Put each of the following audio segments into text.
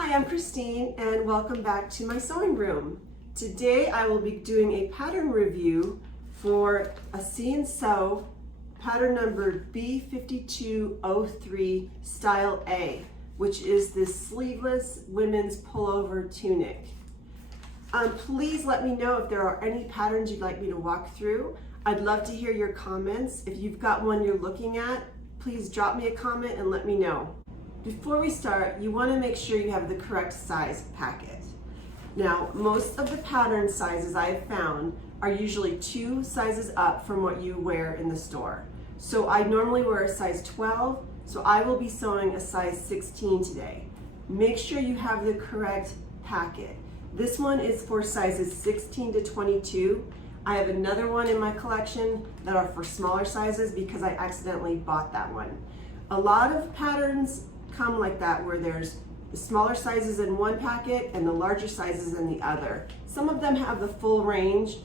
Hi, I'm Christine and welcome back to my sewing room. Today I will be doing a pattern review for a See and Sew pattern number B5203 style A, which is this sleeveless women's pullover tunic. Please let me know if there are any patterns you'd like me to walk through. I'd love to hear your comments. If you've got one you're looking at, please drop me a comment and let me know. Before we start, you want to make sure you have the correct size packet. Now, most of the pattern sizes I have found are usually 2 sizes up from what you wear in the store. So I normally wear a size 12, so I will be sewing a size 16 today. Make sure you have the correct packet. This one is for sizes 16 to 22. I have another one in my collection that are for smaller sizes because I accidentally bought that one. A lot of patterns come like that, where there's the smaller sizes in one packet and the larger sizes in the other. Some of them have the full range,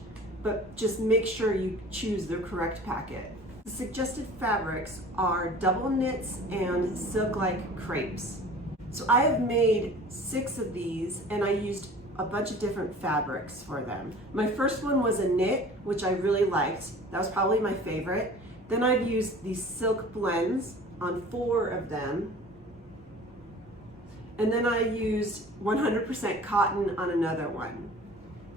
but just make sure you choose the correct packet. The suggested fabrics are double knits and silk-like crepes. So I have made 6 of these and I used a bunch of different fabrics for them. My first one was a knit, which I really liked. That was probably my favorite. Then I've used these silk blends on 4 of them. And then I used 100% cotton on another one.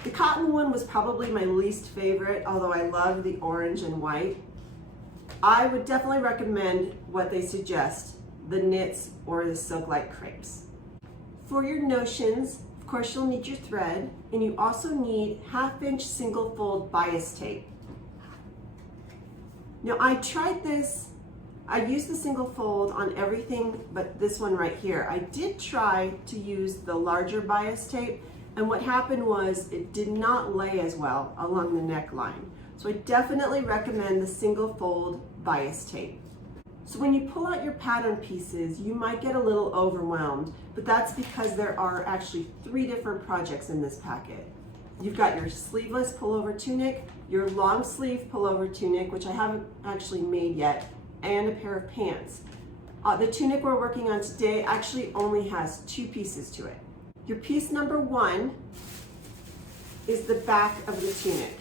The cotton one was probably my least favorite, although I love the orange and white. I would definitely recommend what they suggest, the knits or the silk-like crepes. For your notions, of course you'll need your thread, and you also need 1/2" single fold bias tape. Now I tried this, I used the single fold on everything but this one right here. I did try to use the larger bias tape, and what happened was it did not lay as well along the neckline. So I definitely recommend the single fold bias tape. So when you pull out your pattern pieces, you might get a little overwhelmed, but that's because there are actually 3 different projects in this packet. You've got your sleeveless pullover tunic, your long sleeve pullover tunic, which I haven't actually made yet, and a pair of pants. The tunic we're working on today actually only has 2 pieces to it. Your piece number 1 is the back of the tunic.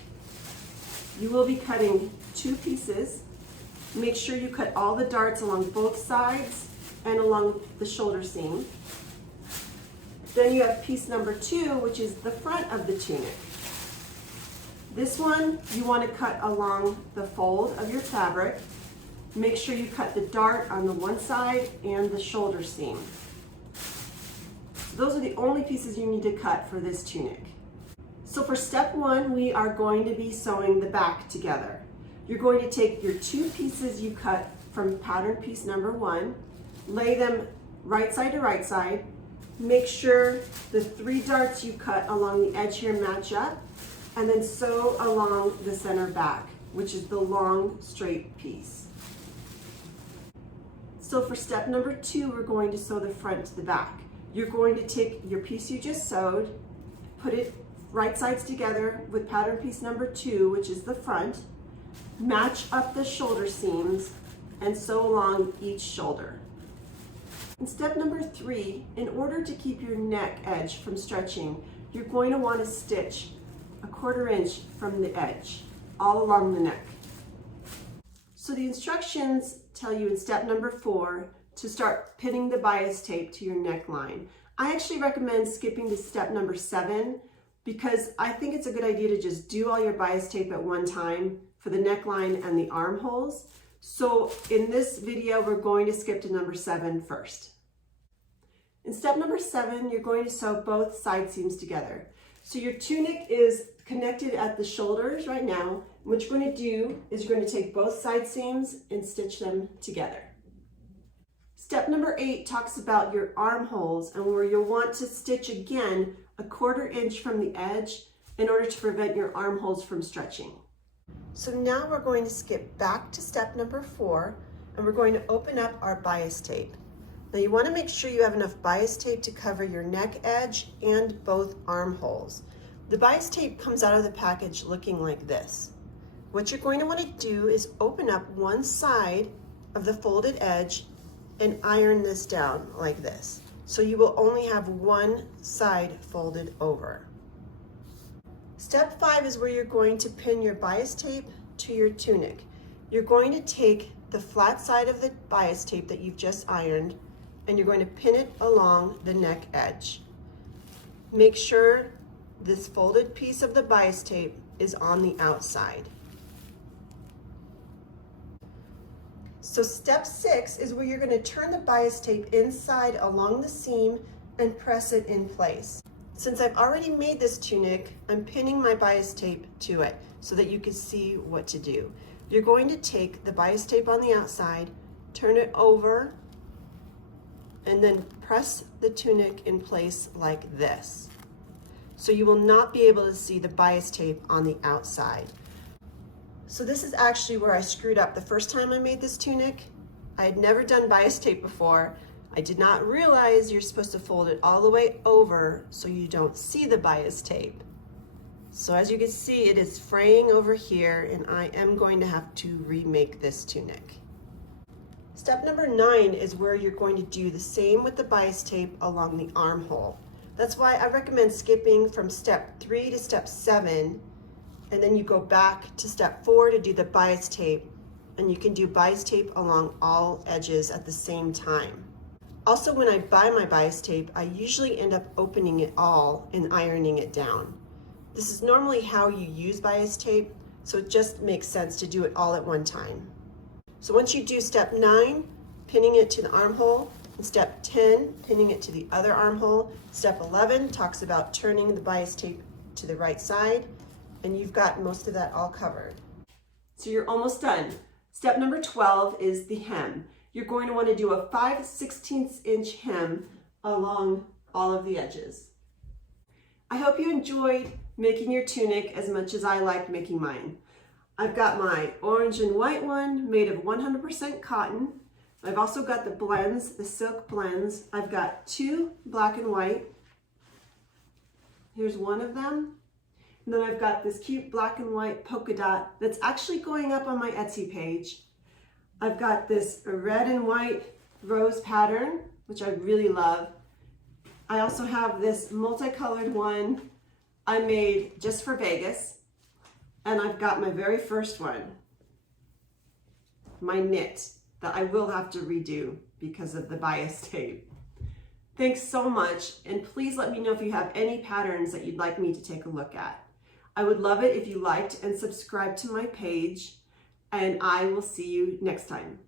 You will be cutting 2 pieces. Make sure you cut all the darts along both sides and along the shoulder seam. Then you have piece number 2, which is the front of the tunic. This one you want to cut along the fold of your fabric. Make sure you cut the dart on the one side and the shoulder seam. Those are the only pieces you need to cut for this tunic. So for step 1, we are going to be sewing the back together. You're going to take your 2 pieces you cut from pattern piece number 1, lay them right side to right side, make sure the 3 darts you cut along the edge here match up, and then sew along the center back, which is the long straight piece. So for step number 2, we're going to sew the front to the back. You're going to take your piece you just sewed, put it right sides together with pattern piece number 2, which is the front, match up the shoulder seams, and sew along each shoulder. In step number 3, in order to keep your neck edge from stretching, you're going to want to stitch 1/4 inch from the edge, all along the neck. So the instructions tell you in step number 4 to start pinning the bias tape to your neckline. I actually recommend skipping to step number 7 because I think it's a good idea to just do all your bias tape at one time for the neckline and the armholes. So in this video, we're going to skip to number 7 first. In step number 7, you're going to sew both side seams together. So your tunic is connected at the shoulders right now. What you're going to do is you're going to take both side seams and stitch them together. Step number 8 talks about your armholes and where you'll want to stitch again 1/4 inch from the edge in order to prevent your armholes from stretching. So now we're going to skip back to step number 4 and we're going to open up our bias tape. Now you want to make sure you have enough bias tape to cover your neck edge and both armholes. The bias tape comes out of the package looking like this. What you're going to want to do is open up one side of the folded edge and iron this down like this. so you will only have one side folded over. Step 5 is where you're going to pin your bias tape to your tunic. You're going to take the flat side of the bias tape that you've just ironed and you're going to pin it along the neck edge. Make sure this folded piece of the bias tape is on the outside. So step 6 is where you're going to turn the bias tape inside along the seam and press it in place. Since I've already made this tunic, I'm pinning my bias tape to it so that you can see what to do. You're going to take the bias tape on the outside, turn it over, and then press the tunic in place like this. So you will not be able to see the bias tape on the outside. So this is actually where I screwed up the first time I made this tunic. I had never done bias tape before. I did not realize you're supposed to fold it all the way over so you don't see the bias tape. So as you can see, it is fraying over here and I am going to have to remake this tunic. Step number 9 is where you're going to do the same with the bias tape along the armhole. That's why I recommend skipping from step 3 to step 7, and then you go back to step 4 to do the bias tape, and you can do bias tape along all edges at the same time. Also, when I buy my bias tape, I usually end up opening it all and ironing it down. This is normally how you use bias tape, so it just makes sense to do it all at one time. So once you do step 9, pinning it to the armhole, and step 10, pinning it to the other armhole, step 11 talks about turning the bias tape to the right side, and you've got most of that all covered. So you're almost done. Step number 12 is the hem. You're going to want to do a 5/16 inch hem along all of the edges. I hope you enjoyed making your tunic as much as I liked making mine. I've got my orange and white one made of 100% cotton. I've also got the blends, the silk blends. I've got 2 black and white. Here's one of them. And then I've got this cute black and white polka dot that's actually going up on my Etsy page. I've got this red and white rose pattern, which I really love. I also have this multicolored one I made just for Vegas. And I've got my very first one, my knit, that I will have to redo because of the bias tape. Thanks so much, and please let me know if you have any patterns that you'd like me to take a look at. I would love it if you liked and subscribed to my page, and I will see you next time.